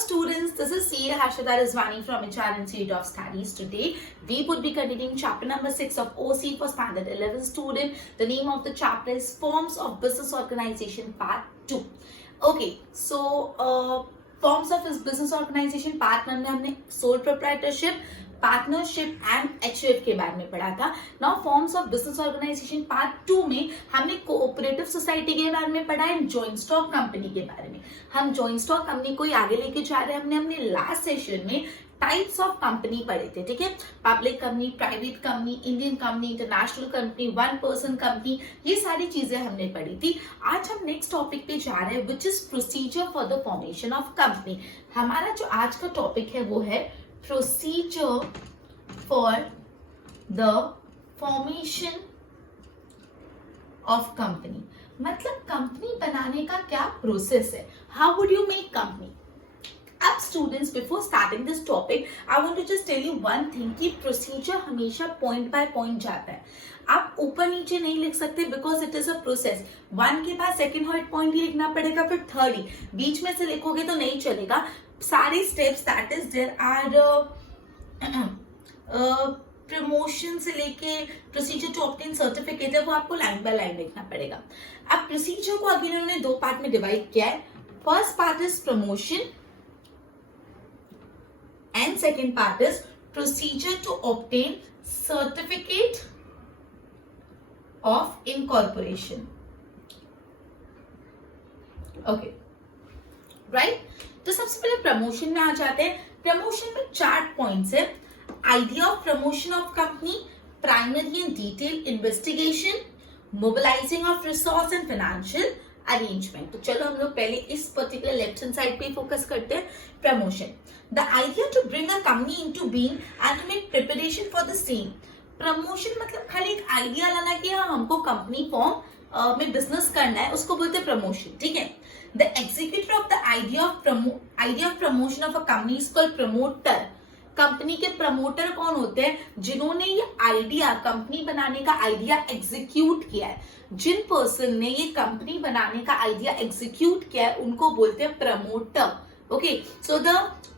students, this is CA Harshada Rizwani from HR Institute of Studies. Today, we would be continuing chapter number 6 of OC for Standard 11 student. The name of the chapter is Forms of Business Organization Part 2. Okay, so Forms of Business Organization Part 1 में हमने Sole Proprietorship, partnership and HUF के बारे में पढ़ा था. Now forms of business organisation part 2 में हमने cooperative society के बारे में पढ़ा है, जॉइंट स्टॉक कंपनी के बारे में. हम जॉइंट स्टॉक कंपनी को आगे लेके जा रहे हैं. हमने अपने लास्ट सेशन में टाइप्स ऑफ कंपनी पढ़े थे, ठीक है. Public company, private company, Indian company, international company, one person company, ये सारी चीजें हमने पढ़ी थी. आज हम नेक्स्ट टॉपिक पे जा रहे हैं which is procedure for the formation of company. हमारा जो आज का टॉपिक है वो है procedure for the formation of company. मतलब कंपनी बनाने का क्या प्रोसेस है. How would you make company? अब students, before starting this topic I want to just tell you one thing कि प्रोसीजर हमेशा पॉइंट बाय पॉइंट जाता है. आप ऊपर नीचे नहीं लिख सकते because it is a process. One के बाद सेकंड हर्ड पॉइंट ही लिखना पड़ेगा, फिर थर्ड ही. बीच में से लिखोगे तो नहीं चलेगा. सारे steps that is there are promotion से लेके प्रोसीजर टू ऑब्टेन सर्टिफिकेट है, वो आपको लाइन बाय लाइन लिखना पड़ेगा. अब प्रोसीजर को अभी इन्होंने दो पार्ट में डिवाइड किया है. First part is promotion and second part is procedure to obtain certificate of incorporation. Okay, right? तो सबसे पहले प्रमोशन में आ जाते हैं. प्रमोशन में 4 पॉइंट्स है. Idea of promotion of company, primary and detail investigation, mobilising of resource and financial arrangement. तो चलो हम लोग पहले इस पर्टिकुलर लेफ्ट हैंड साइड पे फोकस करते हैं. Promotion, the idea to bring a company into being and to make preparation for the same. Promotion मतलब खाली एक आइडिया लाना कि हाँ हमको कंपनी फॉर्म में बिजनेस करना है, उसको बोलते हैं प्रमोशन, ठीक है. The executive of the idea of promotion of a company is called promoter. Company के प्रमोटर कौन होते हैं? जिन्होंने ये आइडिया, कंपनी बनाने का आइडिया एग्जीक्यूट किया है. जिन पर्सन ने ये कंपनी बनाने का आइडिया एग्जीक्यूट किया है उनको बोलते हैं promoter. Okay, so the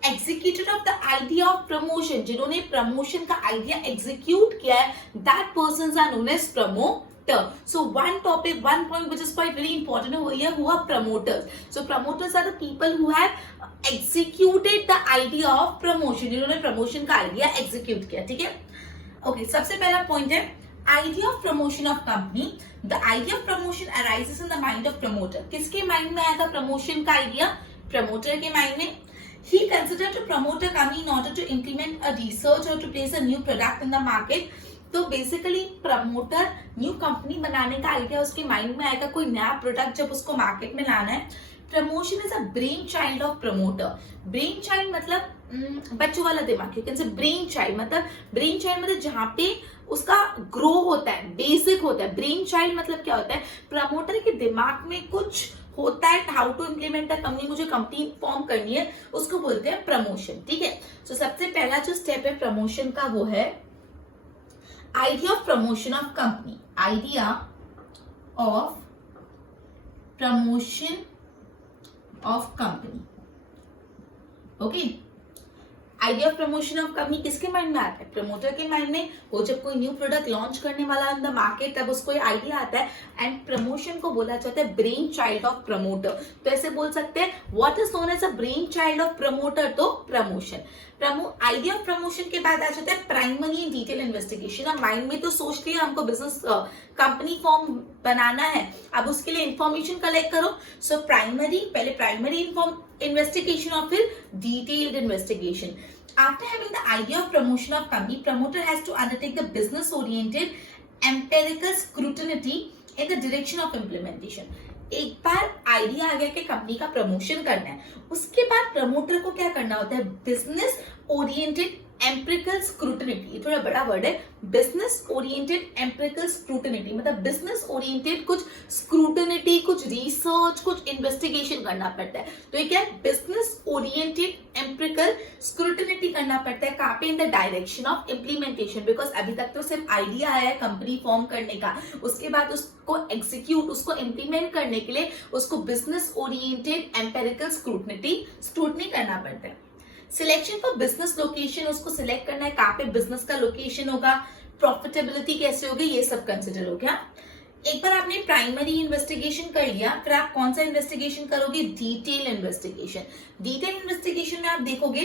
executive of the idea of promotion, जिन्होंने प्रमोशन का आइडिया एग्जीक्यूट किया है, that persons are known as promoter. So one topic, one point which is quite very important over here, who are promoters. So promoters are the people who have executed the idea of promotion. जिन्होंने promotion का idea execute किया, ठीक है. Okay, सबसे पहला point है idea of promotion of company. The idea of promotion arises in the mind of promoter. किसके mind में आया था प्रमोशन का आइडिया? प्रमोटर के माइंड में. He considered to promote a company in order to implement a research or to place a new product in the market. तो basically promoter new company बनाने का आइडिया उसके माइंड में आएगा, कोई नया प्रोडक्ट जब उसको मार्केट में लाना है. Promotion is a brain child of promoter. Brain child मतलब बच्चों वाला दिमाग. You can say brain child मतलब जहाँ पे उसका ग्रो होता है, बेसिक होता है. ब्रेन चाइल्ड मतलब क्या होता है? प्रमोटर के दिमाग में कुछ होता है, how to implement a company, मुझे कंपनी फॉर्म करनी है, उसको बोलते हैं प्रमोशन, ठीक है. सो सबसे पहला जो स्टेप है प्रमोशन का वो है idea of promotion of company. Idea of promotion of company. Okay, idea of promotion of company किसके माइंड में आता है? प्रमोटर के माइंड में. वो जब कोई न्यू प्रोडक्ट लॉन्च करने वाला इन द मार्केट तब उसको आइडिया आता है. एंड प्रमोशन को बोला जाता है ब्रेन चाइल्ड ऑफ प्रमोटर. तो ऐसे बोल सकते हैं what is known as a brain child of promoter, तो प्रमोशन. आइडिया ऑफ प्रमोशन के बाद आ जाता है प्राइमरी एंड डिटेल इन्वेस्टिगेशन. अब माइंड में तो सोच लिया हमको बिजनेस कंपनी फॉर्म बनाना है, अब उसके लिए इंफॉर्मेशन कलेक्ट करो. सो पहले प्राइमरी इन्वेस्टिगेशन और फिर detailed investigation. After having the idea of promotion of company, promoter has to undertake the business-oriented empirical scrutiny in the direction of implementation. एक बार आइडिया आ गया कि कंपनी का प्रमोशन करना है, उसके बाद प्रमोटर को क्या करना होता है? Business oriented empirical scrutiny. ये थोड़ा बड़ा वर्ड है. बिजनेस ओरिएंटेड एम्पिरिकल स्क्रूटिनिटी मतलब बिजनेस ओरिएंटेड कुछ स्क्रूटिनिटी, कुछ रिसर्च, कुछ इन्वेस्टिगेशन करना पड़ता है. तो ये क्या है? बिजनेस ओरिएंटेड एम्पिरिकल स्क्रूटिनिटी करना पड़ता है कहाँ पे, in the direction of implementation, because अभी तक तो सिर्फ आइडिया आया है कंपनी फॉर्म करने का, उसके बाद उसको एग्जीक्यूट, उसको इम्प्लीमेंट करने के लिए उसको बिजनेस ओरिएंटेड एम्पेरिकल स्क्रूटनी करना पड़ता है। सिलेक्शन फॉर बिजनेस लोकेशन, उसको सिलेक्ट करना है कहाँ पे बिजनेस का लोकेशन होगा, प्रॉफिटेबिलिटी कैसे होगी, ये सब कंसिडर हो गया। एक बार आपने प्राइमरी इन्वेस्टिगेशन कर लिया, फिर आप कौन सा इन्वेस्टिगेशन करोगे, डिटेल इन्वेस्टिगेशन। डिटेल इन्वेस्टिगेशन में आप देखोगे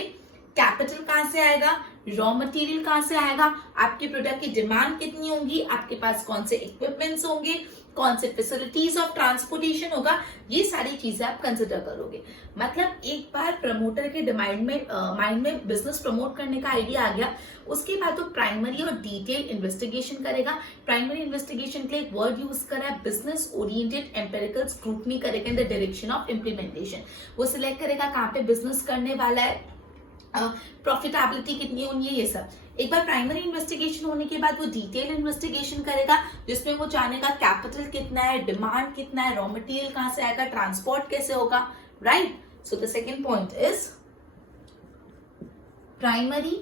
कैपिटल कहां से आएगा, रॉ मटेरियल कहां से आएगा, आपके प्रोडक्ट की डिमांड कितनी होगी, आपके पास कौन से इक्विपमेंट्स होंगे, कौन से फैसिलिटीज ऑफ ट्रांसपोर्टेशन होगा, ये सारी चीजें आप कंसिडर करोगे। मतलब एक बार प्रमोटर के माइंड में बिजनेस प्रमोट करने का आइडिया आ गया, उसके बाद वो प्राइमरी और डिटेल इन्वेस्टिगेशन करेगा। प्राइमरी इन्वेस्टिगेशन के लिए एक वर्ड यूज करा है, बिजनेस ओरिएंटेड एम्पेरिकल स्क्रूटनी करेगा in the direction of implementation. वो सिलेक्ट करेगा कहाँ पे बिजनेस करने वाला है, प्रॉफिटेबिलिटी कितनी होनी है, ये सब। एक बार प्राइमरी इन्वेस्टिगेशन होने के बाद वो डिटेल इन्वेस्टिगेशन करेगा, जिसमें वो जानेगा कैपिटल कितना है, डिमांड कितना है, रॉ मटेरियल कहां से आएगा, ट्रांसपोर्ट कैसे होगा, right. So the second point is primary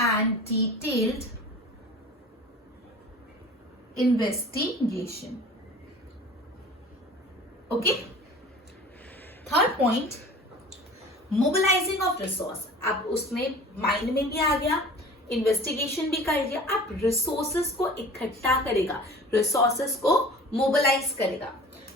and detailed investigation. Okay, third point mobilising of resource. अब उसने माइंड में भी आ गया, इन्वेस्टिगेशन भी कर लिया, अब रिसोर्सेस को इकट्ठा करेगा, रिसोर्सेस को मोबिलाइज करेगा।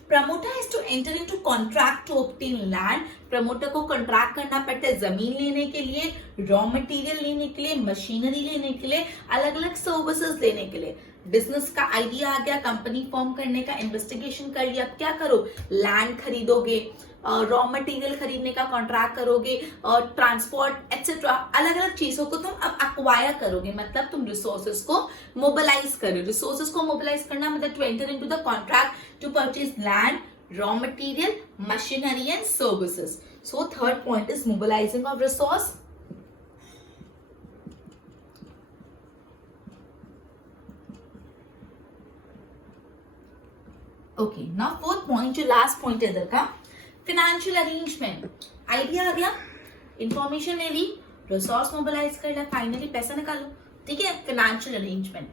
Promoter has to enter into contract to obtain land. Promoter को कॉन्ट्रैक्ट करना पड़ता है जमीन लेने के लिए, रॉ मटेरियल लेने के लिए, मशीनरी लेने के लिए, अलग अलग सर्विसेज लेने के लिए। बिजनेस का आइडिया आ गया, कंपनी फॉर्म करने का, इन्वेस्टिगेशन कर लिया, अब क्या करो, लैंड खरीदोगे, रॉ मटेरियल खरीदने का कॉन्ट्रैक्ट करोगे, और ट्रांसपोर्ट एक्सेट्रा, अलग अलग चीजों को तुम अब अक्वायर करोगे, मतलब तुम रिसोर्सेज को मोबिलाइज करो। रिसोर्सेज को मोबिलाइज करना मतलब to enter into the contract to purchase land, raw material, machinery and services. So third point is mobilising of resource. Okay, now fourth point, जो लास्ट पॉइंट है इधर का, फाइनेंशियल अरेंजमेंट। आइडिया आ गया, information ले ली, resource mobilise कर लिया, finally पैसा निकालो, ठीक है। Financial arrangement,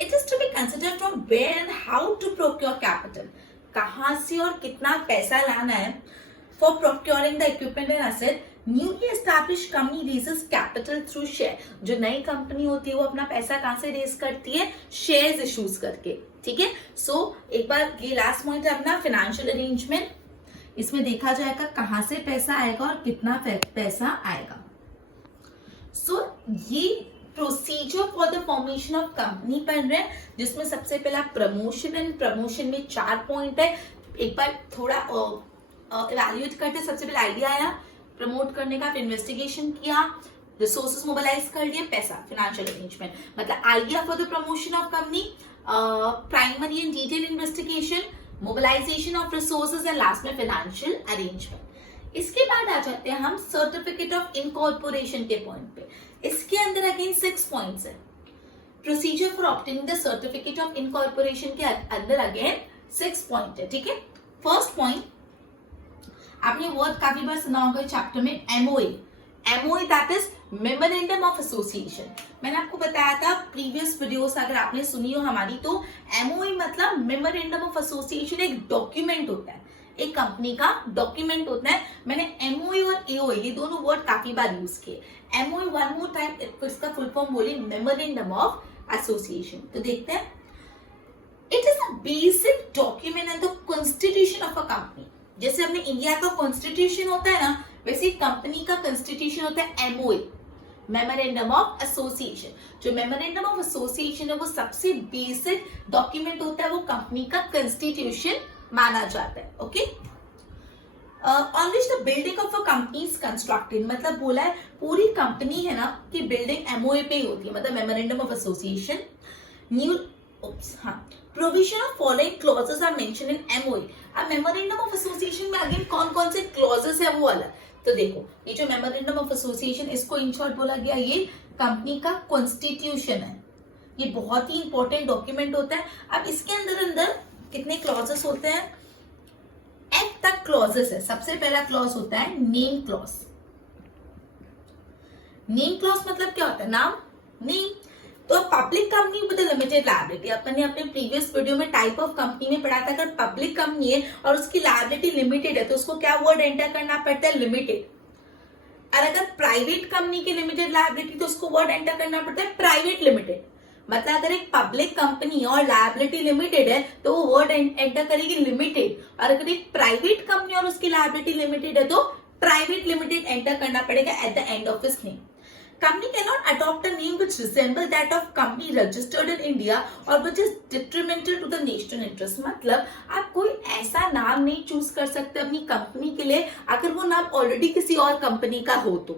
it is to be considered from where and how to procure capital. कहां से और कितना पैसा लाना है for procuring the equipment and asset. Newly establish company raises capital through share. जो नई कंपनी होती है वो अपना पैसा कहां से रेज करती है, शेयर्स इश्यूज करके, ठीक है। सो एक बार ये लास्ट पॉइंट है अपना फाइनेंशियल अरेंजमेंट। इसमें देखा जाएगा कहां से पैसा आएगा और कितना पैसा आएगा। सो ये procedure for the formation of company पढ़ रहे हैं, जिसमें सबसे पहला प्रमोशन, एंड प्रमोशन में 4 पॉइंट है। एक बार थोड़ा इवैल्यूएट करते, सबसे पहले आइडिया आया प्रमोट करने का, फिर इन्वेस्टिगेशन किया, रिसोर्सेज मोबिलाइज कर लिए, पैसा, फाइनेंशियल अरेंजमेंट। मतलब idea for the promotion of company, primary and detail investigation, mobilisation of resources, and last में फाइनेंशियल अरेंजमेंट। इसके बाद आ जाते हैं हम सर्टिफिकेट ऑफ इनकॉर्पोरेशन के पॉइंट पे। इसके अंदर अगेन 6 पॉइंट्स है। Procedure for obtaining the certificate of incorporation के अंदर अगेन 6 पॉइंट है, ठीक है। फर्स्ट पॉइंट, आपने वर्ड काफी बार सुना होगा चैप्टर में, MOA. MOA that is memorandum of association. मैंने आपको बताया था प्रीवियस वीडियोस अगर आपने सुनी हो हमारी, तो एमओए मतलब मेमोरेंडम ऑफ एसोसिएशन एक डॉक्यूमेंट होता है, एक कंपनी का डॉक्यूमेंट होता है। मैंने एमओए और एओए ये दोनों वर्ड काफी बार यूज किए। एमओए वन मोर टाइम, इसका फुल फॉर्म बोले मेमोरेंडम ऑफ एसोसिएशन। तो देखते हैं, it is a basic document and the constitution of a company. जैसे अपने इंडिया का कॉन्स्टिट्यूशन होता है ना, वैसे कंपनी का कॉन्स्टिट्यूशन होता है एमओए, मेमोरेंडम ऑफ एसोसिएशन। जो मेमोरेंडम ऑफ एसोसिएशन है वो सबसे बेसिक डॉक्यूमेंट होता है, वो कंपनी का कॉन्स्टिट्यूशन माना जाता है। Okay, on which the building of a company is constructed, मतलब बोला है पूरी कंपनी है ना कि बिल्डिंग एमओए पे ही होती है, मतलब memorandum of association. New provision of following clauses are mentioned in MOA. अब मेमोरेंडम ऑफ एसोसिएशन में अगेन कौन कौन से क्लॉजेस है वो अलग। तो देखो, ये जो मेमोरेंडम ऑफ एसोसिएशन, इसको इन शॉर्ट बोला गया ये कंपनी का कॉन्स्टिट्यूशन है। ये बहुत ही इंपॉर्टेंट डॉक्यूमेंट होता है। अब इसके अंदर कितने क्लॉजेस होते हैं, 8 तक क्लॉजेस है। सबसे पहला क्लॉज होता है नेम क्लॉज, नेम क्लॉज मतलब क्या होता है? नाम, नेम। तो public company with limited liability, अपन ने अपने प्रीवियस वीडियो में टाइप ऑफ कंपनी में पढ़ा था, अगर पब्लिक कंपनी है और उसकी लायबिलिटी लिमिटेड है तो उसको क्या वर्ड एंटर करना पड़ता है? लिमिटेड। और अगर प्राइवेट कंपनी की लिमिटेड लायबिलिटी तो उसको वर्ड एंटर करना पड़ता है प्राइवेट लिमिटेड। मतलब अगर एक पब्लिक कंपनी और लायबिलिटी लिमिटेड है तो वो वर्ड एंटर करेगी लिमिटेड, और अगर एक प्राइवेट कंपनी और उसकी लायबिलिटी लिमिटेड है तो प्राइवेट लिमिटेड एंटर करना पड़ेगा एट द एंड ऑफ इस name. Company cannot adopt a name which resemble that of company registered in India or which is detrimental to the national interest। मतलब आप कोई ऐसा नाम नहीं चूज कर सकते अपनी कंपनी के लिए अगर वो नाम ऑलरेडी किसी और कंपनी का हो तो,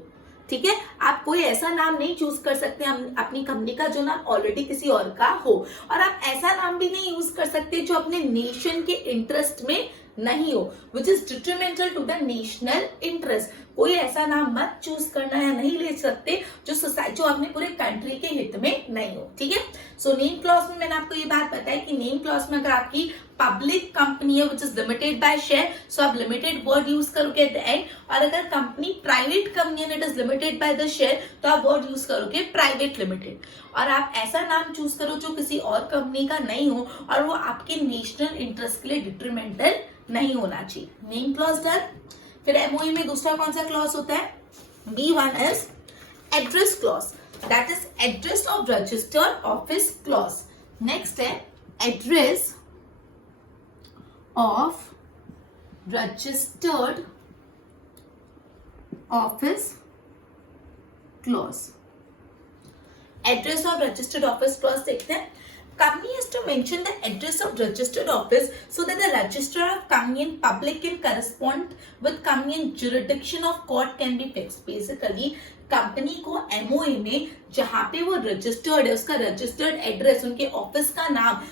ठीक है। आप कोई ऐसा नाम नहीं चूज कर सकते अपनी कंपनी का जो नाम ऑलरेडी किसी और का हो, और आप ऐसा नाम भी नहीं यूज कर सकते जो अपने नेशन के इंटरेस्ट में नहीं हो, which is detrimental to the national interest. कोई ऐसा नाम मत चूज करना या नहीं ले सकते जो सोसाइटी, जो अपने पूरे कंट्री के हित में नहीं हो, ठीक है। सो नेम क्लॉज में मैंने आपको ये बात बताई कि नेम क्लॉज में अगर आपकी पब्लिक कंपनी है which is limited by share, so आप लिमिटेड वर्ड यूज करोगे एट द एंड, और अगर कंपनी प्राइवेट कंपनी है it is limited by the share तो आप वर्ड यूज करोगे प्राइवेट लिमिटेड। और आप ऐसा नाम चूज करो जो किसी और कंपनी का नहीं हो और वो आपके नेशनल इंटरेस्ट के लिए डिट्रीमेंटल नहीं होना चाहिए। Name clause done. फिर एमओयू में दूसरा कौन सा क्लॉज होता है? B1 is address clause, that is address of registered office clause. Next है address of registered office clause. Address of registered office clause देखते हैं। Company has to mention the address of registered office so that the registrar of company and public can correspond with company and jurisdiction of court can be fixed। Basically company को MOA में जहां पे वो registered है उसका registered address, उनके office का नाम,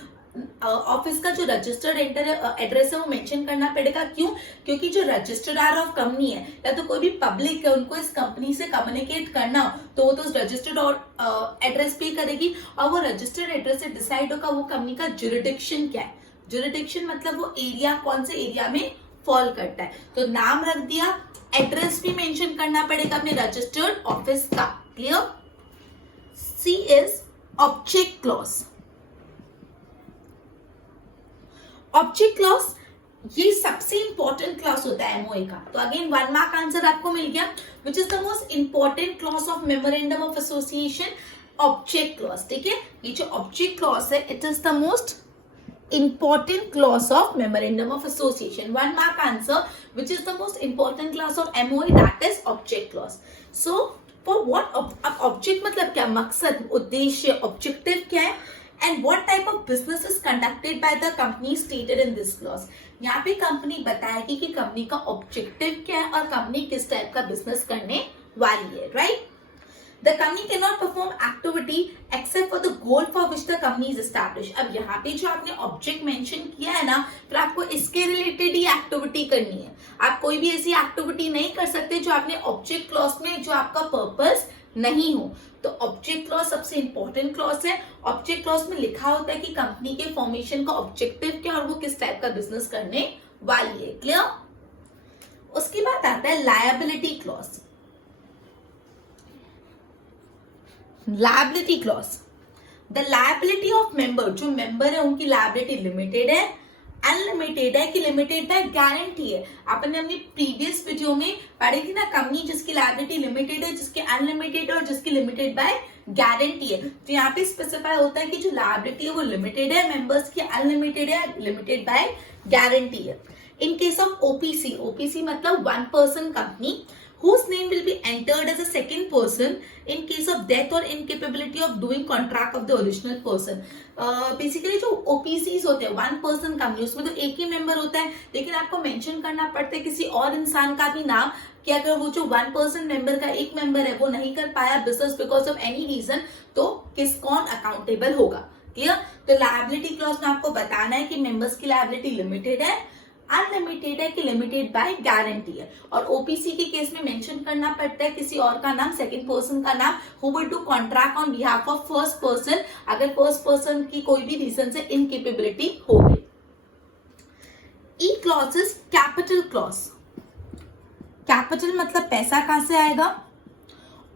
ऑफिस का जो रजिस्टर्ड एड्रेस है वो मेंशन करना पड़ेगा। क्यों? क्योंकि जो रजिस्ट्रार ऑफ कंपनी है या तो कोई भी पब्लिक है उनको इस कंपनी से कम्युनिकेट करना तो वो तो रजिस्टर्ड और एड्रेस पे करेगी, और वो रजिस्टर्ड एड्रेस से डिसाइड होगा वो कंपनी का ज्यूरिडिक्शन क्या है। ज्यूरिडिक्शन मतलब वो एरिया कौन से एरिया में फॉल करता है। तो नाम रख दिया, एड्रेस भी मेंशन करना पड़ेगा अपने रजिस्टर्ड ऑफिस का। Clear? C is object clause. Object clause ये सबसे इंपॉर्टेंट क्लॉज होता है एमओए का। तो अगेन 1 मार्क आंसर आपको मिल गया। Which is the most important clause of memorandum of association? Object clause. ठीक है, ये जो ऑब्जेक्ट क्लॉज है it is the most important clause of memorandum of association। 1 mark answer, which is the most important clause of MOA, that is object clause। So for what object मतलब क्या? मकसद, उद्देश्य, objective क्या है, and what type of business is conducted by the company stated in this clause। यहाँ पे company बताएगी कि कंपनी का ऑब्जेक्टिव क्या है और कंपनी किस टाइप का बिजनेस करने वाली है, right. The company cannot perform activity except for the goal for which the company is established। अब यहाँ पे जो आपने ऑब्जेक्ट मेंशन किया है ना, फिर आपको इसके रिलेटेड ही एक्टिविटी करनी है। आप कोई भी ऐसी एक्टिविटी नहीं कर सकते जो आपने ऑब्जेक्ट क्लॉज में जो आपका पर्पस नहीं हो। तो ऑब्जेक्ट क्लॉज सबसे इंपॉर्टेंट क्लॉज है। ऑब्जेक्ट क्लॉज में लिखा होता है कि कंपनी के फॉर्मेशन का ऑब्जेक्टिव क्या और वो किस टाइप का बिजनेस करने वाली है। क्लियर? उसके बाद आता है liability clause. Liability clause, the liability of member, जो मेंबर है उनकी लायबिलिटी लिमिटेड है, अनलिमिटेड है कि लिमिटेड बाय गारंटी है। आपने अपनी प्रीवियस वीडियो में पढ़ी थी ना, कंपनी जिसकी लायबिलिटी लिमिटेड है, जिसकी अनलिमिटेड है और जिसकी लिमिटेड बाय गारंटी है। तो यहाँ पे स्पेसिफाई होता है कि जो लायबिलिटी है वो लिमिटेड है, मेंबर्स की अनलिमिटेड है, लिमिटेड बाय गारंटी है। इन केस ऑफ ओपीसी, ओपीसी मतलब 1 person company whose name will be entered as a second person in case of death or incapability of doing contract of the original person। Basically जो OPCs होते हैं 1 person company, उसमें तो एक ही member होता है, लेकिन आपको मेंशन करना पड़ता है किसी और इंसान का भी नाम कि अगर वो जो 1 person मेंबर का एक मेंबर है वो नहीं कर पाया business because of any reason, तो कौन अकाउंटेबल होगा। क्लियर? तो लायबिलिटी क्लॉज में आपको बताना है कि मेंबर्स की लायबिलिटी लिमिटेड है, अनलिमिटेड है कि लिमिटेड बाय गारंटी है, और ओपीसी के केस में मेंशन करना पड़ता है किसी और का नाम, सेकंड पर्सन का नाम, who will do contract on behalf of first person अगर फर्स्ट पर्सन की कोई भी रीजन से इनकेपेबिलिटी हो गई। E clause is capital clause. Capital मतलब पैसा कहां से आएगा,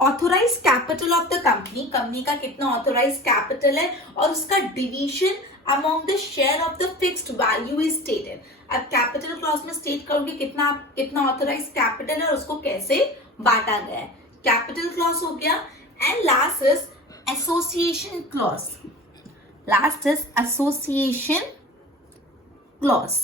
authorise capital of the company, company का कितना ऑथोराइज कैपिटल है और उसका division among the share of the fixed value is stated. अब कैपिटल क्लॉज में स्टेट करोगे कितना कितना ऑथोराइज कैपिटल है और उसको कैसे बांटा गया है, कैपिटल क्लॉज हो गया। And last is association clause, last is association clause.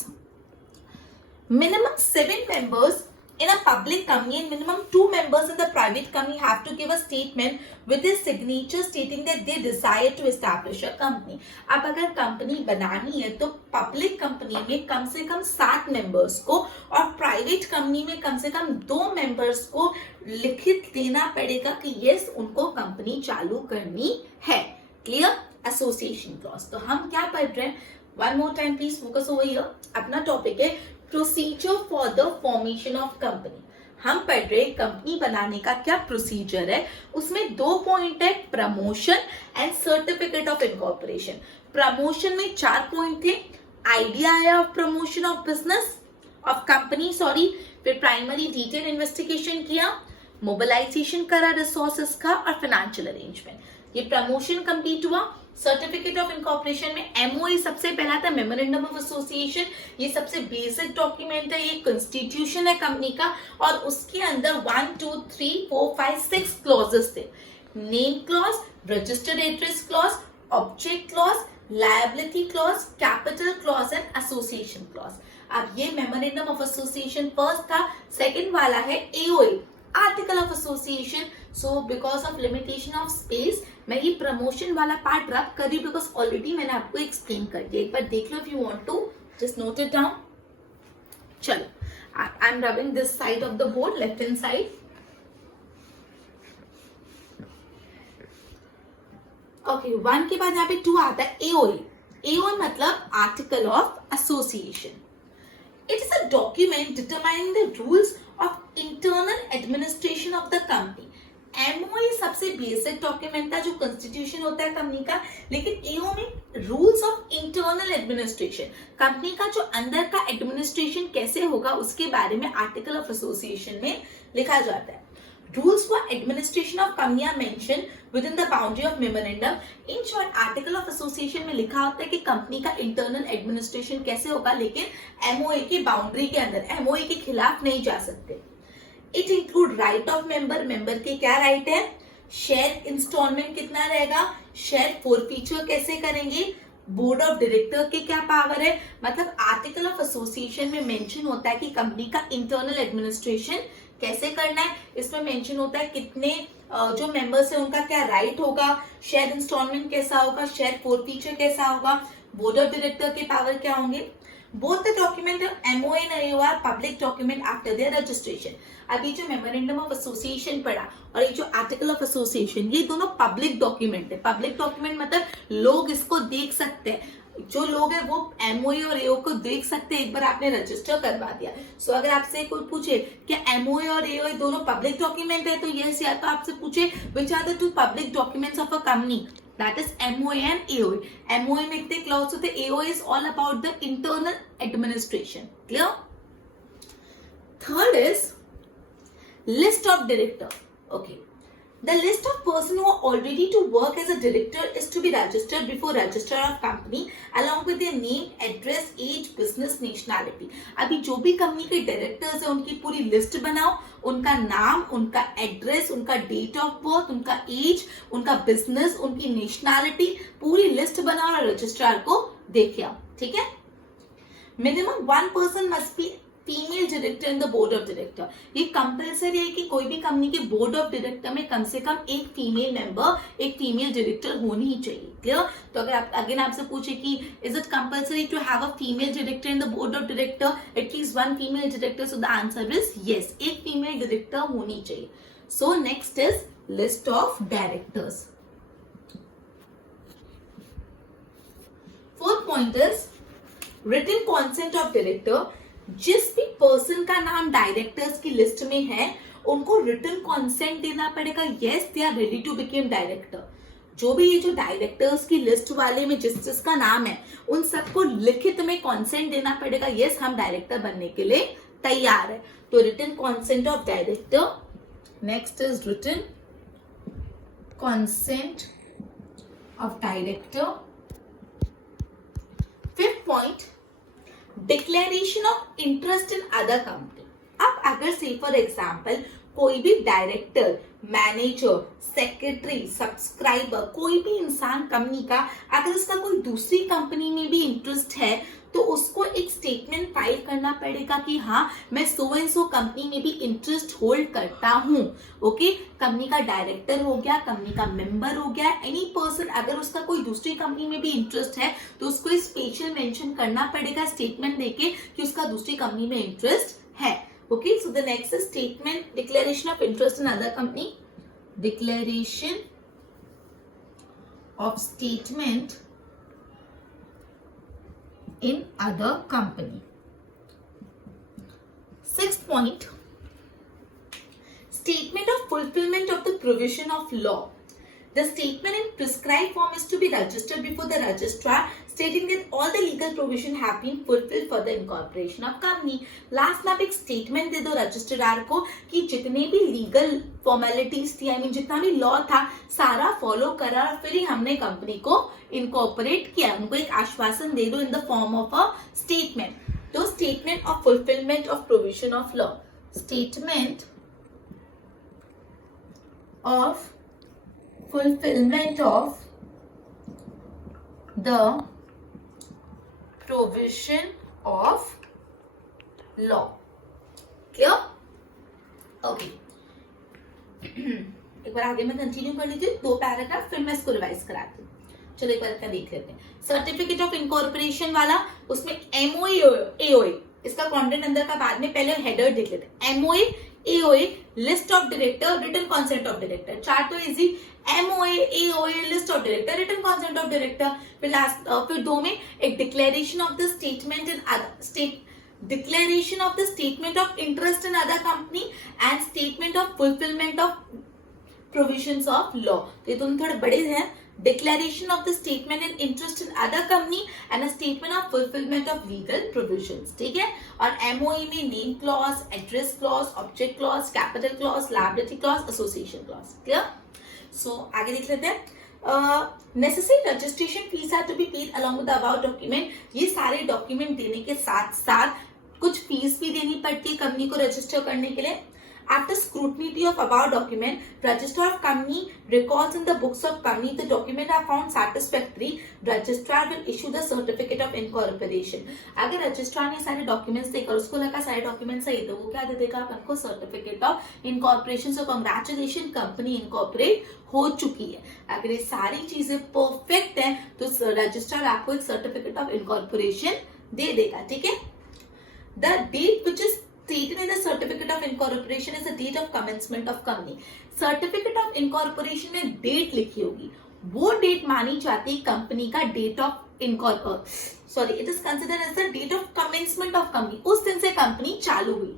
Minimum 7 members in a public company and minimum 2 members in the private company have to give a statement with their signature stating that they desire to establish a company. अब अगर company बनानी है तो public company में कम से कम 7 members को और private company में कम से कम 2 मेंबर्स को लिखित देना पड़ेगा कि यस उनको कंपनी चालू करनी है। क्लियर? Association clause. तो हम क्या पढ़ रहे हैं, one more time please focus over here. अपना टॉपिक है procedure for the formation of company. हम पढ़ रहे कंपनी बनाने का क्या प्रोसीजर है, उसमें 2 पॉइंट है, promotion and certificate of incorporation. Promotion में 4 पॉइंट थे, आइडिया है of promotion of business of company sorry, फिर प्राइमरी डिटेल इन्वेस्टिगेशन किया, मोबिलाइजेशन करा रिसोर्सेस का और फाइनेंशियल अरेंजमेंट। ये प्रमोशन कंप्लीट हुआ। सर्टिफिकेट ऑफ इनकॉर्पोरेशन में एमओई सबसे पहला था, मेमोरेंडम ऑफ एसोसिएशन। ये सबसे बेसिक डॉक्यूमेंट है, ये कॉन्स्टिट्यूशन है कंपनी का और उसके अंदर 1 2 3 4 5 6 क्लॉजेस थे। Name clause, registered address clause, object clause, liability clause, capital clause and association clause. अब ये मेमोरेंडम ऑफ एसोसिएशन फर्स्ट था। सेकेंड वाला है AOA, article of association. So because of limitation of space मैं ये प्रमोशन वाला part रब कर रही हूँ बिकॉज ऑलरेडी मैंने आपको एक्सप्लेन कर दिया। एक बार देख लो if you want to just note it down. चलो I am rubbing this side of the board, left hand side. Okay, 1 के बाद यहाँ पे 2 आता है, एओए। एओए मतलब article of association. It is a document determining the rules of internal administration of the company. MOE सबसे basic document था जो कॉन्स्टिट्यूशन होता है कंपनी का, लेकिन एओ में rules of internal administration, company का जो अंदर का एडमिनिस्ट्रेशन कैसे होगा उसके बारे में आर्टिकल ऑफ एसोसिएशन में लिखा जाता है। Rules for administration of company are mentioned within the boundary of memorandum. In short, article of association में लिखा होता है कि कंपनी का internal administration कैसे होगा, लेकिन MOA की बाउंड्री के अंदर, MOA के खिलाफ नहीं जा सकते। It include right of member, member के क्या राइट है, शेयर इंस्टॉलमेंट कितना रहेगा, शेयर forfeiture कैसे करेंगे, बोर्ड ऑफ डायरेक्टर के क्या पावर है। मतलब आर्टिकल ऑफ एसोसिएशन में मेंशन होता है कि कंपनी का इंटरनल एडमिनिस्ट्रेशन कैसे करना है। इसमें मेंशन होता है कितने जो मेंबर्स है उनका क्या राइट होगा, शेयर इंस्टॉलमेंट कैसा होगा, शेयर फोरफीचर कैसा होगा, बोर्ड ऑफ डायरेक्टर के पावर क्या होंगे। Both the document MOA and AO are public document after their registration. अभी जो मेमोरेंडम ऑफ एसोसिएशन पढ़ा और ये जो आर्टिकल ऑफ एसोसिएशन, ये दोनों पब्लिक डॉक्यूमेंट है। पब्लिक डॉक्यूमेंट मतलब लोग इसको देख सकते हैं, जो लोग है वो MOA और AO को देख सकते हैं एक बार आपने रजिस्टर करवा दिया। सो अगर आपसे कोई पूछे कि MOA और AO दोनों पब्लिक डॉक्यूमेंट है तो यस, या तो आपसे पूछे which are the 2 public documents of a company, that is MOA and AOA. MOA में कितने क्लॉज होते हैं, AOA is all about the internal administration. Clear? Third is list of director. Okay. The list of person who are already to work as a director is to be registered before registrar of company along with their name, address, age, business, nationality. अभी जो भी company के directors है उनकी पूरी list बनाओ, उनका नाम, उनका एड्रेस, उनका डेट ऑफ बर्थ, उनका एज, उनका बिजनेस, उनकी नेशनैलिटी, पूरी लिस्ट बनाओ और रजिस्ट्रार को देखे आओ। ठीक है। Minimum 1 person must be female director in the board of director. ये कंपल्सरी है कि कोई भी कंपनी के बोर्ड ऑफ डायरेक्टर में कम से कम एक फीमेल मेंबर, एक फीमेल डायरेक्टर होनी ही चाहिए। क्लियर? तो अगर आप अगेन आपसे पूछे कि is it compulsory to have a female director in the board of director, at least 1 female director, so the answer is yes, एक फीमेल डायरेक्टर होनी चाहिए। So next is list of directors. 4th point is written consent of director. जिस भी person का नाम directors की list में है उनको रिटन कॉन्सेंट देना पड़ेगा, yes they are ready to become director. जो भी ये जो डायरेक्टर्स की लिस्ट वाले में जिस जिसका नाम है उन सबको लिखित में कॉन्सेंट देना पड़ेगा, यस हम डायरेक्टर बनने के लिए तैयार है। तो written consent of director. Next is written consent of director. Fifth point, declaration of interest in other company. अब अगर say for example कोई भी डायरेक्टर, मैनेजर, सेक्रेटरी, सब्सक्राइबर, कोई भी इंसान कंपनी का अगर उसका कोई दूसरी कंपनी में भी इंटरेस्ट है तो उसको एक स्टेटमेंट फाइल करना पड़ेगा कि हाँ मैं सो एंड सो कंपनी में भी इंटरेस्ट होल्ड करता हूँ. ओके, कंपनी का डायरेक्टर हो गया, कंपनी का मेंबर हो गया, एनी पर्सन अगर उसका कोई दूसरी कंपनी में भी इंटरेस्ट है तो उसको स्पेशल मेंशन करना पड़ेगा स्टेटमेंट देके कि उसका दूसरी कंपनी में इंटरेस्ट है. Okay, so the next is statement, declaration of interest in other company. Declaration of statement in other company. Sixth point, statement of fulfillment of the provision of law. The statement in prescribed form is to be registered before the registrar, stating that all the legal provision have been fulfilled for the incorporation of company. Last में आप एक statement दे दो registrar को कि जितने भी legal formalities थी, I mean जितना भी law था सारा follow करा और फिर ही हमने कंपनी को incorporate किया. उनको एक आश्वासन दे दो in the form of a statement. तो statement of fulfillment of provision of law. Statement of fulfillment of the provision of law. Clear? Okay. एक बार आगे मैं कंटिन्यू कर लेती हूँ, 2 पैराग्राफ फिर मैं इसको रिवाइज कराती हूँ. चलो एक बार क्या देख लेते हैं. सर्टिफिकेट ऑफ इनकॉर्पोरेशन वाला, उसमें एमओए एओए, इसका कंटेंट अंदर का बाद में, पहले हेडर देख लेते हैं. MOA AOA, list of director, written consent of director. चार तो easy, MOA AOA, list of director, written consent of director. फिर 2 में एक declaration of the statement in other declaration of the statement of interest in other company and statement of fulfillment of provisions of law. तो ये दोनों थोड़े बड़े हैं. Declaration of the statement in interest in other company and a statement of fulfillment of legal provisions. ठीक है. और MOE में name clause, address clause, object clause, capital clause, liability clause, association clause. Clear? So आगे देख लेते हैं. Necessary registration fees are to be paid along with the above document. ये सारे डॉक्यूमेंट देने के साथ साथ कुछ फीस भी देनी पड़ती है कंपनी को रजिस्टर करने के लिए. After scrutiny of above document, registrar of company records in the books of company the document are found satisfactory. Registrar will issue the certificate of incorporation. अगर रजिस्ट्रार ने सारे डॉक्यूमेंट्स देखकर उसको लगा सारे डॉक्यूमेंट सही, तो वो क्या दे देगा अपन को? Certificate of incorporation. So congratulation, company incorporate हो चुकी है. अगर ये सारी चीजें परफेक्ट हैं तो रजिस्ट्रार आपको एक सर्टिफिकेट ऑफ इनकॉर्पोरेशन दे देगा. ठीक है. The date which is stated in the certificate of incorporation is the date of commencement of company. Certificate of incorporation में डेट लिखी होगी, वो डेट मानी जाती है कंपनी का date of it is considered as the date of commencement of company. उस दिन से कंपनी चालू हुई.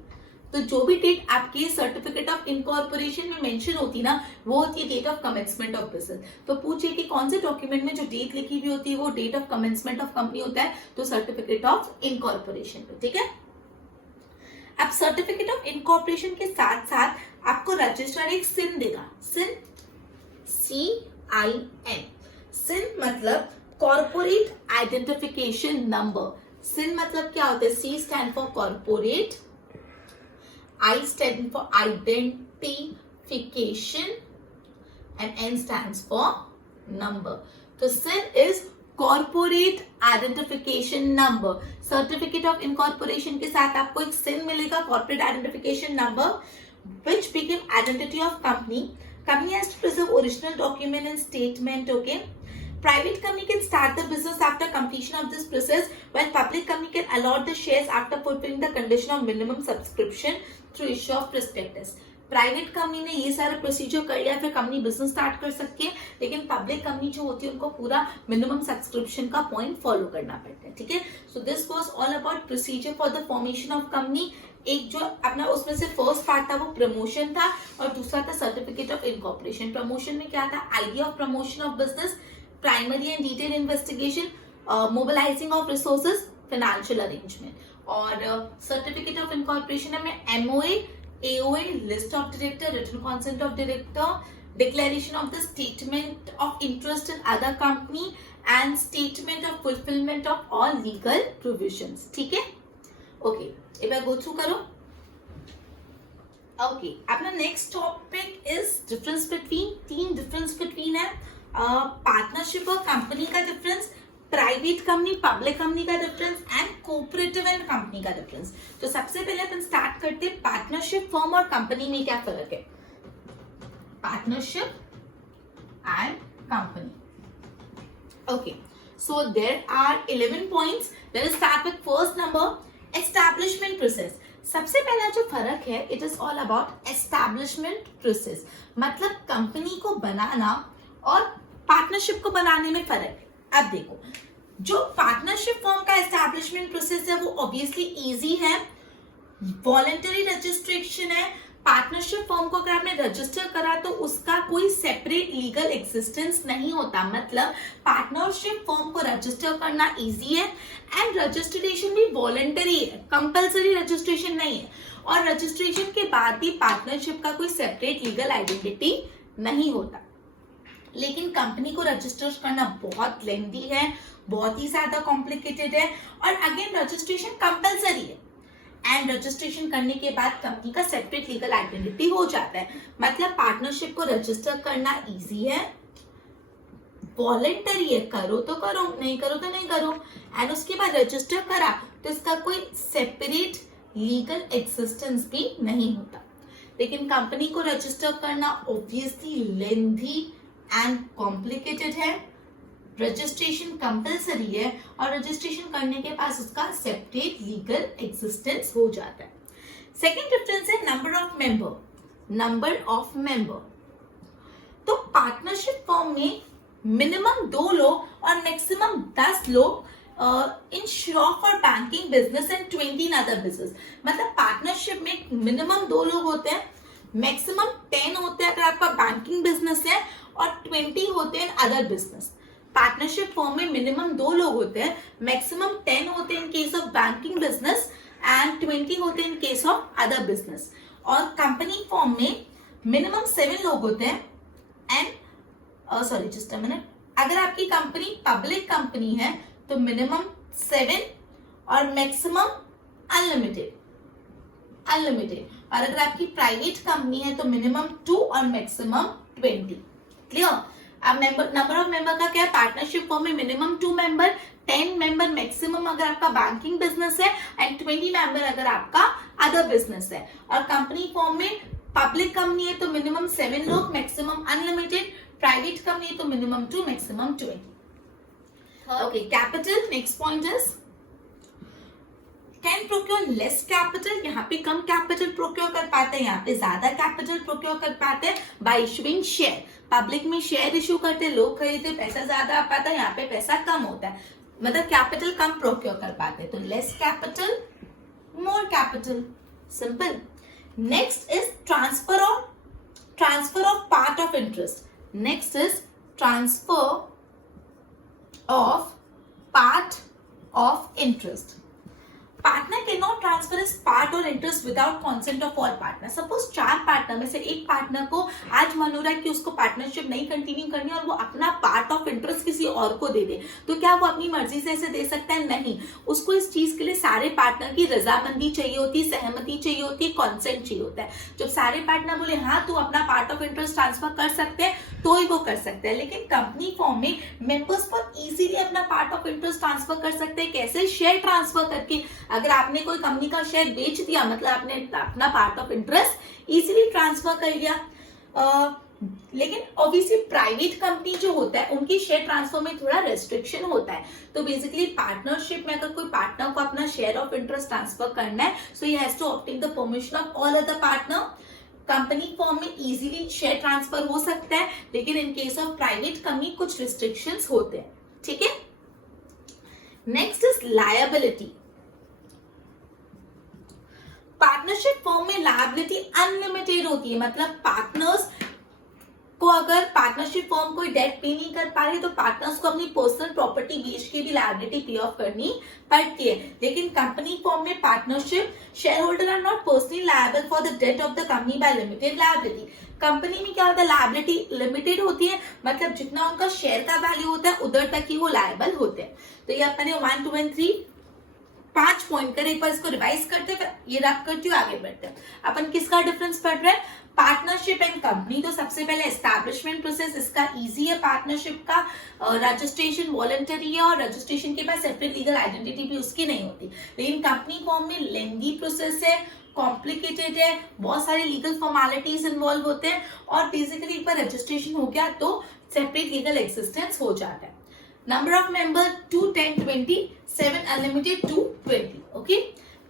तो जो भी डेट आपके सर्टिफिकेट ऑफ इनकॉर्पोरेशन में मेंशन होती ना, वो होती है date of commencement of business. तो पूछिए कि कौन से डॉक्यूमेंट में जो डेट लिखी हुई होती है वो date of commencement of company होता है, तो सर्टिफिकेट ऑफ इनकॉर्पोरेशन पे. ठीक है. अब सर्टिफिकेट ऑफ इनकॉर्पोरेशन के साथ साथ आपको रजिस्ट्रार एक सिन देगा. सिन, CIN. सिन मतलब कॉर्पोरेट आइडेंटिफिकेशन नंबर. सिन मतलब क्या होता है? C stand for corporate, I stand for identification and N stands for number. तो SIN is corporate identification number. Certificate of incorporation के साथ आपको एक SIN मिलेगा, corporate identification number, which became identity of company. Company has to preserve original document and statement. Okay. Private company can start the business after completion of this process, while public company can allot the shares after fulfilling the condition of minimum subscription through issue of prospectus. Private company ने ये सारा procedure कर लिया, फिर company business start कर सकती है, लेकिन पब्लिक कंपनी जो होती है उनको पूरा मिनिमम सब्सक्रिप्शन का पॉइंट फॉलो करना पड़ता है. ठीक है. So this was all about procedure for the formation of company. एक जो अपना उसमें से फर्स्ट पार्ट था वो प्रमोशन था और दूसरा था सर्टिफिकेट ऑफ इनकॉर्पोरेशन. प्रमोशन में क्या था? Idea of promotion of business, primary and detail investigation, mobilising of resources, financial arrangement. और सर्टिफिकेट ऑफ इनकॉर्पोरेशन में MOA, AOA, list of director, written consent of director, declaration of the statement of interest in other company and statement of fulfillment of all legal provisions. ठीक है? Okay, एक बार go through करो. Okay, अपना next topic is difference between, तीन difference between है partnership और company का difference, private company public company का difference and cooperative and company का डिफरेंस. तो सबसे पहले अपन स्टार्ट करते हैं पार्टनरशिप फर्म और कंपनी में क्या फर्क है. Partnership and company. Okay, so there are 11 points. Let us start with first number, establishment process. सबसे पहला जो फर्क है, it is all about establishment process. मतलब कंपनी को बनाना और पार्टनरशिप को बनाने में फर्क है. अब देखो, जो पार्टनरशिप फर्म का एस्टैब्लिशमेंट प्रोसेस है वो ऑब्वियसली इजी है, वॉलंटरी रजिस्ट्रेशन है. पार्टनरशिप फर्म को अगर आपने रजिस्टर करा तो उसका कोई सेपरेट लीगल एग्जिस्टेंस नहीं होता. मतलब पार्टनरशिप फर्म को रजिस्टर करना इजी है एंड रजिस्ट्रेशन भी वॉलंटरी है, कंपल्सरी रजिस्ट्रेशन नहीं है. और रजिस्ट्रेशन के बाद भी पार्टनरशिप का कोई सेपरेट लीगल आइडेंटिटी नहीं होता. लेकिन कंपनी को रजिस्टर करना बहुत लेंथी है, बहुत ही ज्यादा कॉम्प्लिकेटेड है. और अगेन रजिस्ट्रेशन कंपल्सरी है एंड रजिस्ट्रेशन करने के बाद कंपनी का सेपरेट लीगल आइडेंटिटी हो जाता है. मतलब पार्टनरशिप को रजिस्टर करना इजी है, वॉलंटरी है, करो तो करो, नहीं करो तो नहीं करो. एंड उसके बाद रजिस्टर करा तो इसका कोई सेपरेट लीगल एक्सिस्टेंस भी नहीं होता. लेकिन कंपनी को रजिस्टर करना ऑब्वियसली लेंथी एंड कॉम्प्लिकेटेड है, रजिस्ट्रेशन कंपल्सरी है और रजिस्ट्रेशन करने के पास उसका सेपरेट लीगल एक्सिस्टेंस हो जाता है. सेकेंड डिफरेंस है number of member. Number of member, तो पार्टनरशिप फर्म में मिनिमम 2 लोग और मैक्सिमम 10 लोग इन शॉप और banking business and 20 in other business. मतलब पार्टनरशिप में मिनिमम 2 लोग होते हैं, मैक्सिमम 10 होते हैं अगर आपका बैंकिंग बिजनेस है और 20 होते हैं अदर बिजनेस. पार्टनरशिप फर्म में मिनिमम 2 लोग होते हैं, मैक्सिमम 10 होते हैं इन case of banking business and 20 होते हैं इन केस ऑफ अदर बिजनेस. और कंपनी फर्म में मिनिमम 7 लोग होते हैं and sorry just a minute, अगर आपकी कंपनी पब्लिक कंपनी है तो मिनिमम 7 और मैक्सिमम अनलिमिटेड. और अगर आपकी प्राइवेट कंपनी है तो मिनिमम 2 और मैक्सिमम 20. क्लियर. अब नंबर ऑफ मेंबर का क्या है, पार्टनरशिप फर्म में मिनिमम 2 मेंबर, 10 मेंबर मैक्सिमम अगर आपका बैंकिंग बिजनेस है एंड 20 मेंबर अगर आपका अदर बिजनेस है. और कंपनी फर्म में पब्लिक कंपनी है तो मिनिमम 7 लोग, मैक्सिमम अनलिमिटेड. प्राइवेट कंपनी है तो minimum 2, maximum 20. Okay, capital. Next point is can procure less capital. यहाँ पे कम कैपिटल प्रोक्योर कर पाते हैं, यहाँ पे ज्यादा कैपिटल प्रोक्योर कर पाते हैं बाय इशूइंग शेयर. पब्लिक में शेयर इशू करते, लोग खरीदते, पैसा ज्यादा आ पाता है, यहाँ पे पैसा कम होता है, मतलब कैपिटल कम प्रोक्योर कर पाते हैं. तो less capital more capital, simple. Next is transfer of part of interest. Next is transfer of part of interest. Partner can not transfer his part और interest without consent of all partner. Suppose 4 partner में से एक partner को आज मन हो रहा है कि उसको पार्टनरशिप नहीं कंटिन्यू करनी और वो अपना पार्ट ऑफ इंटरेस्ट किसी और को दे दे, तो क्या वो अपनी मर्जी से ऐसे दे सकता है? नहीं. उसको इस चीज के लिए सारे पार्टनर की रजामंदी चाहिए होती है, सहमति चाहिए होती है, कॉन्सेंट चाहिए होता है. जब सारे पार्टनर बोले हाँ तू अपना पार्ट ऑफ इंटरेस्ट ट्रांसफर कर सकते हैं तो ही वो कर सकते हैं. लेकिन कंपनी फॉर्म में मेंबर्स बहुत इजीली अपना पार्ट ऑफ इंटरेस्ट ट्रांसफर कर सकते हैं. कैसे? शेयर ट्रांसफर करके. अगर आपने कोई कंपनी का शेयर बेच दिया मतलब आपने अपना part of interest easily transfer कर लिया. लेकिन ऑब्वियसली प्राइवेट कंपनी जो होता है उनकी शेयर ट्रांसफर में थोड़ा रेस्ट्रिक्शन होता है. तो बेसिकली पार्टनरशिप में अगर कोई पार्टनर को अपना शेयर ऑफ इंटरेस्ट ट्रांसफर करना है so he has to obtain the permission of all other partner. Company form में इजीली शेयर ट्रांसफर हो सकता है, लेकिन in case of private company कुछ रिस्ट्रिक्शंस होते हैं. ठीक है. Next is liability. Partnership form में लायबिलिटी अनलिमिटेड होती है, मतलब पार्टनर्स को अगर पार्टनरशिप फर्म कोई डेट पे नहीं कर पा रही तो पार्टनर्स को अपनी पर्सनल प्रॉपर्टी बेच के भी लायबिलिटी पे ऑफ करनी पड़ती है। लेकिन कंपनी फॉर्म में partnership share holder are not personally liable for the date of the company by limited liability. Company में क्या होता है, लायबिलिटी लिमिटेड होती है, मतलब जितना उनका शेयर का वैल्यू होता है उधर तक ही वो लायबल होते हैं। तो ये अपने 1 2 and 3 5 पॉइंट कर, एक बार इसको रिवाइज करते हैं, ये रैप करती हूँ, आगे बढ़ते हैं। अपन किसका डिफरेंस पढ़ रहे हैं, पार्टनरशिप एंड कंपनी। तो सबसे पहले एस्टैब्लिशमेंट प्रोसेस इसका इजी है, पार्टनरशिप का रजिस्ट्रेशन वॉलंटरी है और रजिस्ट्रेशन के बाद सेपरेट लीगल आइडेंटिटी भी उसकी नहीं होती। लेकिन कंपनी फॉर्म में लेंदी प्रोसेस है, कॉम्प्लिकेटेड है, बहुत सारे लीगल फॉर्मेलिटीज इन्वॉल्व होते हैं और बेसिकली एक बार रजिस्ट्रेशन हो गया तो सेपरेट लीगल एक्सिस्टेंस हो जाता है। Number of member 2 10 20, 7 unlimited 2 20। Okay,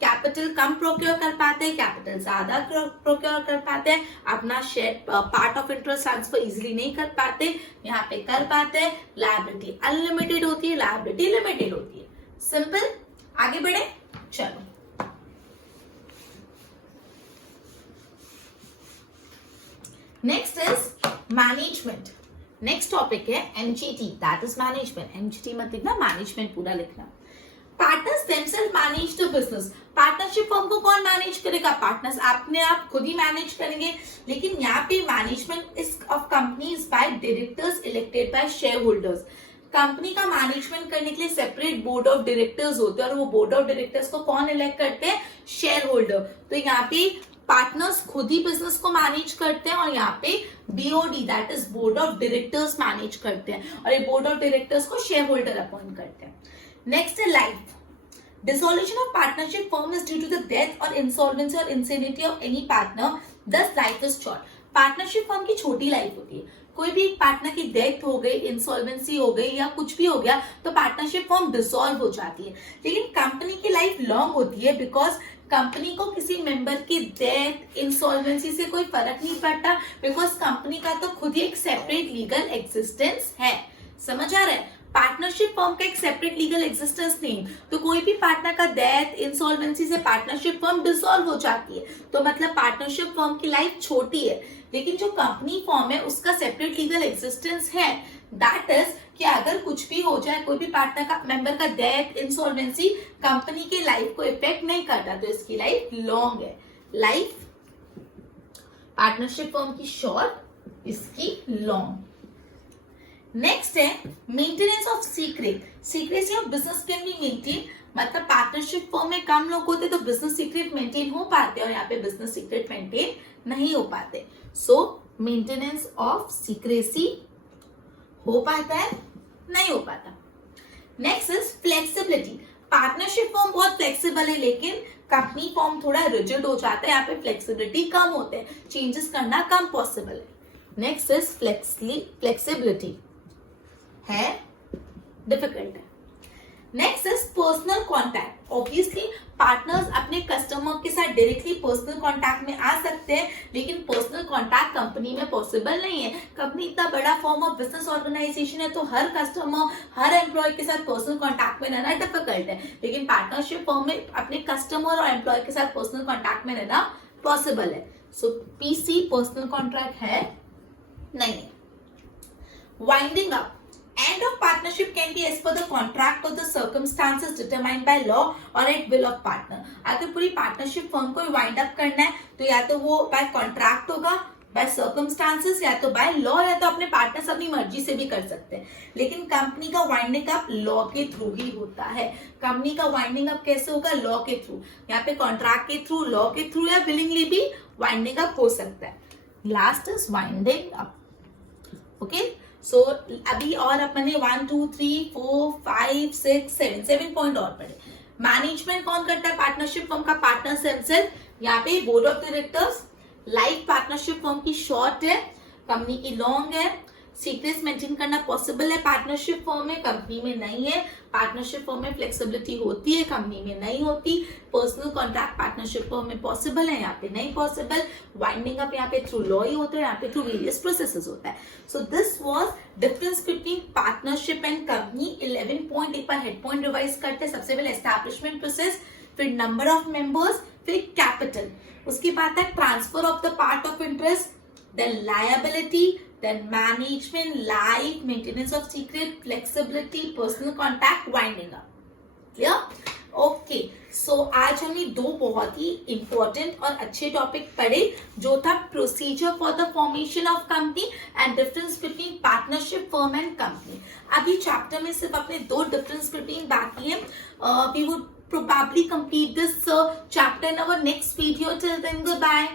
capital come procure कर पाते हैं, कैपिटल ज्यादा प्रोक्योर कर पाते हैं, अपना share part of interest transfer easily नहीं कर पाते, यहाँ पे कर पाते हैं। लायबिलिटी अनलिमिटेड होती है, लायबिलिटी लिमिटेड होती है। सिंपल, आगे बढ़े, चलो। Next is management. Next topic है MGT, that is management. MGT मत लिखना, मैनेजमेंट पूरा लिखना। Partners themselves manage the business. Partnership firm को कौन मैनेज करेगा, पार्टनर्स अपने आप खुद ही मैनेज करेंगे। लेकिन यहाँ पे management is of companies by directors elected by share holders. Company का मैनेजमेंट करने के लिए सेपरेट बोर्ड ऑफ डायरेक्टर्स होते हैं और वो बोर्ड ऑफ डायरेक्टर्स को कौन इलेक्ट करते हैं, शेयर होल्डर। तो यहाँ पे पार्टनर्स खुद ही बिजनेस को मैनेज करते हैं और यहाँ पे BOD that is board of directors manage करते हैं और ये बोर्ड ऑफ डायरेक्टर्स को शेयर होल्डर अपॉइंट करते हैं। नेक्स्ट है life. Dissolution of partnership firm is due to the death or insolvency or insanity of any partner, thus life is short. Partnership firm की छोटी लाइफ होती है, कोई भी पार्टनर की डेथ हो गई, इंसॉल्वेंसी हो गई या कुछ भी हो गया तो पार्टनरशिप फर्म डिसॉल्व हो जाती है। लेकिन कंपनी की लाइफ लॉन्ग होती है बिकॉज कंपनी को किसी मेंबर की डेथ इंसॉल्वेंसी से कोई फर्क नहीं पड़ता, बिकॉज कंपनी का तो खुद ही एक सेपरेट लीगल एग्जिस्टेंस है। समझ आ रहा है, पार्टनरशिप फर्म का एक सेपरेट लीगल एग्जिस्टेंस नहीं, तो कोई भी पार्टनर का डेथ इंसॉल्वेंसी से पार्टनरशिप फर्म डिसॉल्व हो जाती है। तो मतलब पार्टनरशिप फर्म की लाइफ छोटी है। लेकिन जो कंपनी फॉर्म है उसका सेपरेट लीगल एग्जिस्टेंस है, दैट इज कि अगर कुछ भी हो जाए, कोई भी पार्टनर का मेंबर का डेथ इंसॉल्वेंसी कंपनी की लाइफ को इफेक्ट नहीं करता, तो इसकी लाइफ लॉन्ग है। लाइफ पार्टनरशिप फर्म की शॉर्ट, इसकी लॉन्ग। नेक्स्ट है maintenance of secret. Secrecy of business can be maintain, मतलब पार्टनरशिप फर्म में कम लोग होते तो बिजनेस सीक्रेट मेंटेन हो पाते और यहाँ पे बिजनेस सीक्रेट मेंटेन नहीं हो पाते। सो मेंटेनेंस ऑफ सीक्रेसी हो पाता है, नहीं हो पाता। Next is flexibility. Partnership firm बहुत फ्लेक्सिबल है लेकिन कंपनी फर्म थोड़ा रिजिड हो जाता है, यहाँ पे फ्लेक्सिबिलिटी कम होते हैं, चेंजेस करना कम पॉसिबल है। नेक्स्ट इज फ्लेक्सिबिलिटी है, डिफिकल्ट है। Next is personal contact. Obviously partners अपने कस्टमर के साथ डायरेक्टली पर्सनल कॉन्टैक्ट में आ सकते हैं, लेकिन पर्सनल कॉन्टैक्ट कंपनी में पॉसिबल नहीं है। कंपनी इतना बड़ा फॉर्म ऑफ बिजनेस ऑर्गेनाइजेशन है तो हर कस्टमर, हर एम्प्लॉय के साथ पर्सनल कॉन्टैक्ट में रहना डिफिकल्ट है। लेकिन पार्टनरशिप फॉर्म में अपने कस्टमर और एम्प्लॉय के साथ पर्सनल कॉन्टैक्ट में रहना पॉसिबल है। सो पीसी पर्सनल कॉन्ट्रैक्ट है, नहीं है। Winding up. End of partnership can be as per the contract or the circumstances determined by law or at will of partner. अगर पूरी पार्टनरशिप फर्म को wind up करना है तो या तो वो बाय कॉन्ट्रैक्ट होगा, बाय सर्कमस्टांसेस, या तो बाय लॉ, या तो अपने पार्टनर्स अपनी मर्जी से भी कर सकते हैं। लेकिन कंपनी का वाइंडिंग अप लॉ के थ्रू ही होता है। कंपनी का वाइंडिंग अप कैसे होगा, लॉ के थ्रू। यहाँ पे कॉन्ट्रैक्ट के थ्रू, लॉ के थ्रू या विलिंगली भी वाइंडिंग अप हो सकता है। Last is winding up. Okay, so अभी और अपने 1 2 3 4 5 6 7 पॉइंट और पढ़े। मैनेजमेंट कौन करता है पार्टनरशिप फर्म का, पार्टनर्स हिमसेल्फ। यहाँ पे board of directors. Life partnership firm की शॉर्ट है, कंपनी की लॉन्ग है। सीक्रेट्स मेंटेन करना पॉसिबल है पार्टनरशिप फर्म में, कंपनी में नहीं है। पार्टनरशिप फर्म में फ्लेक्सिबिलिटी होती है, कंपनी में नहीं होती। पर्सनल कॉन्ट्रैक्ट पार्टनरशिप फर्म में पॉसिबल है, यहाँ पे नहीं पॉसिबल। वाइंडिंग अप यहाँ पे थ्रू लॉ ही होता है, यहाँ पे थ्रू वेरियस प्रोसेसेस होता है। So this was difference between partnership and company. 11 point एक बार हेड पॉइंट रिवाइज करते हैं। सबसे पहले एस्टैब्लिशमेंट प्रोसेस, फिर नंबर ऑफ मेंबर्स, फिर कैपिटल, उसके बाद है transfer of the part of interest, then liability, then management, life, maintenance of secret, flexibility, personal contact, winding up. Clear? Okay so आज हमने दो बहुत ही इंपॉर्टेंट और अच्छे टॉपिक पढ़े जो था procedure for the formation of company and difference between partnership firm and company. अभी चैप्टर में सिर्फ अपने दो डिफरेंस बिटवीन बाकी है. We would probably complete this chapter in our next video. Till then, goodbye.